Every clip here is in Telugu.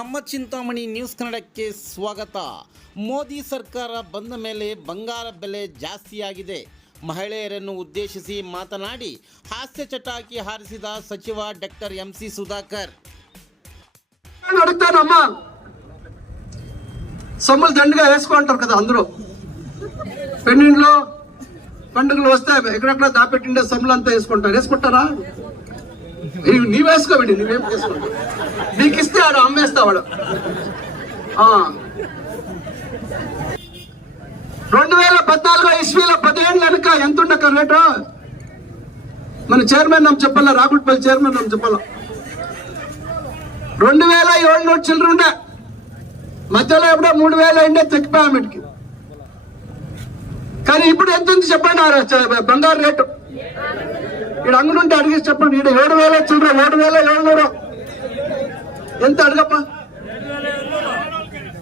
ನಮ್ಮ ಚಿಂತಾಮಣಿ ನ್ಯೂಸ್ ಕನ್ನಡಕ್ಕೆ ಸ್ವಾಗತ. ಮೋದಿ ಸರ್ಕಾರ ಬಂದ ಮೇಲೆ ಬಂಗಾರ ಬೆಲೆ ಜಾಸ್ತಿಯಾಗಿದೆ. ಮಹಿಳೆಯರನ್ನು ಉದ್ದೇಶಿಸಿ ಮಾತನಾಡಿ ಹಾಸ್ಯ ಚಟಾಕಿ ಹಾರಿಸಿದ ಸಚಿವ ಡಾಕ್ಟರ್ ಎಂಸಿ ಸುಧಾಕರ್. సొమ్ములు దండిగా వేసుకుంటారు కదా అందరూ. పెన్నిండ్లు పండుగలు వస్తే ఎక్కడెక్కడ దాపెట్టిండే సొమ్ములు అంతా వేసుకుంటారా? నీవు వేసుకోబెట్టి నీవేం వేసుకుంటావు? నీకు ఇస్తే ఆడు అమ్మేస్తావాడు. 2014 ఇస్వీలో 10 ఏళ్ళ వెనుక ఎంత ఉండక రేటు మన చైర్మన్ నమ్మ చెప్పాల, రాగుట్పల్లి చైర్మన్ నమ్మ చెప్పాల. 2700 చిల్లర ఉండే, మధ్యలో ఎప్పుడో 3000 అయిండే తెక్కిపోయామిటికి. కానీ ఇప్పుడు ఎంత ఉంది చెప్పండి బంగారు రేటు? ఇక్కడ అంగడుంటే అడిగి చెప్పండి. ఇక్కడ 7000 చిల్లర, 7700 ఎంత అడగప్ప?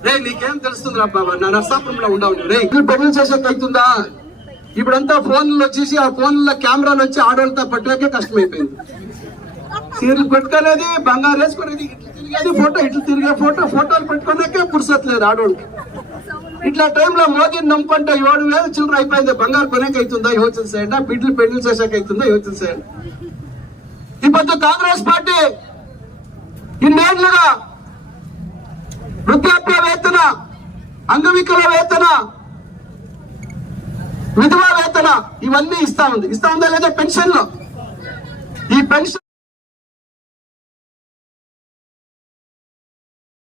రే నీకేం తెలుస్తుంది బాబా, నా నర్సాపురంలో ఉండవు రే. పెళ్లి చేసేకి అవుతుందా? ఇప్పుడంతా ఫోన్లో వచ్చేసి ఆ ఫోన్లో కెమెరాలు వచ్చి ఆడవాళ్ళతో పట్టుకోకే కష్టమైపోయింది. చీరలు పెట్టుకునేది, బంగారు వేసుకునేది, ఇట్లా తిరిగేది ఫోటో, ఇట్లా తిరిగే ఫోటోలు పెట్టుకున్నాకే పురుసట్లేదు ఆడవాళ్ళకి. ఇట్లా టైంలో మోదీని నమ్ముకుంటే 7000 చిల్లర అయిపోయింది. బంగారు కొనేకి అవుతుందా యోచన చేయండి, బిడ్డలు పెళ్లి చేసాక అవుతుందా యోచన చేయండి. ఇప్పుడు కాంగ్రెస్ పార్టీ ఇన్నేళ్లుగా వృద్ధాప్య వేతన, అంగవికల వేతన, విధవా వేతన ఇవన్నీ ఇస్తా ఉందా లేదా? పెన్షన్లు, ఈ పెన్షన్